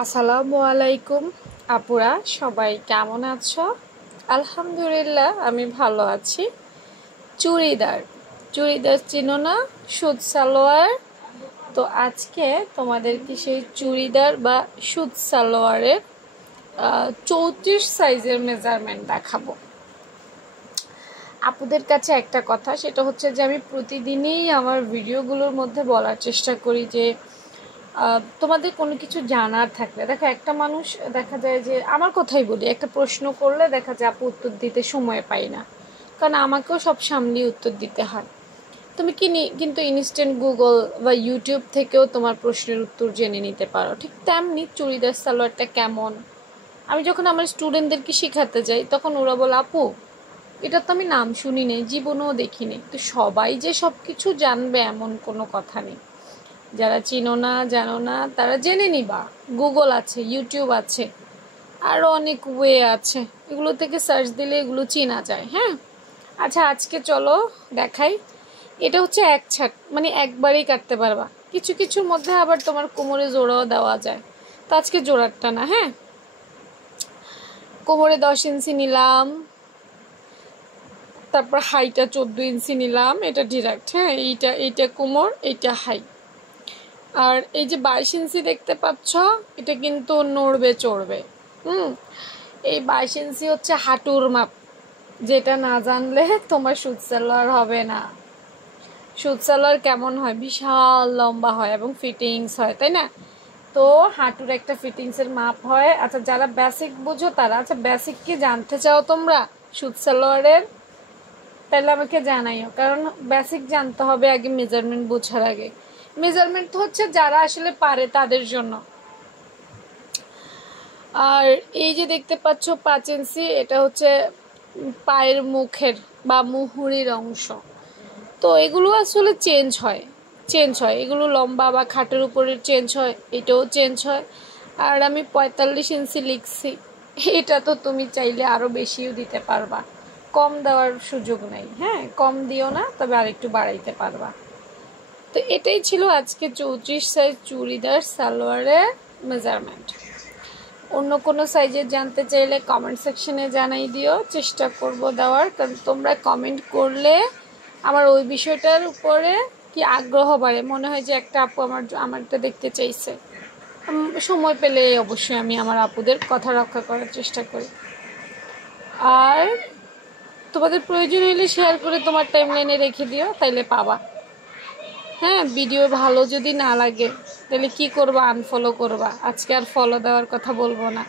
আসসালামু আলাইকুম আপুরা, সবাই কেমন আছো? আলহামদুলিল্লাহ আমি ভালো আছি। চুড়িদার চুড়িদার চিনো না? সুত সালোয়ার। তো আজকে তোমাদেরকে সেই চুড়িদার বা সুত সালোয়ারের 34 সাইজের মেজারমেন্ট দেখাবো। আপুদের কাছে একটা কথা, সেটা হচ্ছে যে আমি প্রতিদিনই আমার ভিডিওগুলোর মধ্যে বলার চেষ্টা করি যে তোমাদের কোনো কিছু জানার থাকলে, দেখো একটা মানুষ দেখা যায় যে, আমার কথাই বলি, একটা প্রশ্ন করলে দেখা যায় আপু উত্তর দিতে সময় পাই না, কারণ আমাকেও সব সামনেই উত্তর দিতে হয়। তুমি কিন্তু ইনস্ট্যান্ট গুগল বা ইউটিউব থেকেও তোমার প্রশ্নের উত্তর জেনে নিতে পারো। ঠিক তেমনি চুড়িদার সালোয়ারটা কেমন, আমি যখন আমার স্টুডেন্টদেরকে শেখাতে যাই তখন ওরা বলে, আপু এটা তো আমি নাম শুনি নেই, জীবনেও দেখিনি। তো সবাই যে সব কিছু জানবে এমন কোনো কথা নেই। যারা চিনো না, জানো না, তারা জেনে নিবা। গুগল আছে, ইউটিউব আছে, আরও অনেক ওয়ে আছে, এগুলো থেকে সার্চ দিলে এগুলো চেনা যায়। হ্যাঁ, আচ্ছা আজকে চলো দেখাই। এটা হচ্ছে এক ছাট, মানে একবারেই কাটতে পারবা। কিছু কিছুর মধ্যে আবার তোমার কোমরে জোড়াও দেওয়া যায়, তো আজকে জোড়ারটা না। হ্যাঁ, কোমরে 10 ইঞ্চি নিলাম, তারপর হাইটা 14 ইঞ্চি নিলাম, এটা ডিরেক্ট। হ্যাঁ, এইটা কোমর, এইটা হাই। আর এই যে 22 ইঞ্চি দেখতে পাচ্ছ, এটা কিন্তু নড়বে চড়বে। এই 22 ইঞ্চি হচ্ছে হাঁটুর মাপ, যেটা না জানলে তোমার সুত সালোয়ার হবে না। সুত সালোয়ার কেমন হয়? বিশাল লম্বা হয় এবং ফিটিংস হয়, তাই না? তো হাঁটুর একটা ফিটিংসের মাপ হয়। আচ্ছা, যারা বেসিক বুঝো তারা, আচ্ছা বেসিক কি জানতে চাও তোমরা সুত সালোয়ারের? তাহলে আমাকে জানাইও, কারণ বেসিক জানতে হবে আগে মেজারমেন্ট বোঝার আগে। মেজারমেন্ট হচ্ছে যারা আসলে পারে তাদের জন্য। আর এই যে দেখতে পাচ্ছ 5 ইঞ্চি, এটা হচ্ছে পায়ের মুখের বা মুহুরির অংশ। তো এগুলো আসলে চেঞ্জ হয় এগুলো লম্বা বা খাটের উপরে চেঞ্জ হয়, এটাও চেঞ্জ হয়। আর আমি 45 ইঞ্চি লিখছি, এটা তো তুমি চাইলে আরও বেশিও দিতে পারবা, কম দেওয়ার সুযোগ নেই। হ্যাঁ, কম দিও না, তবে আরেকটু বাড়াইতে পারবা। তো এটাই ছিল আজকে 34 সাইজ চুড়িদার সালোয়ারের মেজারমেন্ট। অন্য কোনো সাইজের জানতে চাইলে কমেন্ট সেকশনে জানাই দিও, চেষ্টা করব দেওয়ার, কারণ তোমরা কমেন্ট করলে আমার ওই বিষয়টার উপরে কি আগ্রহ বাড়ে। মনে হয় যে একটা আপু আমারটা দেখতে চাইছে। সময় পেলে অবশ্যই আমি আমার আপুদের কথা রক্ষা করার চেষ্টা করি। আর তোমাদের প্রয়োজন হলে শেয়ার করে তোমার টাইমলাইনে রেখে দিও, তাইলে পাবা। হ্যাঁ, ভিডিও ভালো যদি না লাগে তাহলে কি করবা? আনফলো করবা। আজকে আর ফলো দেওয়ার কথা বলবো না।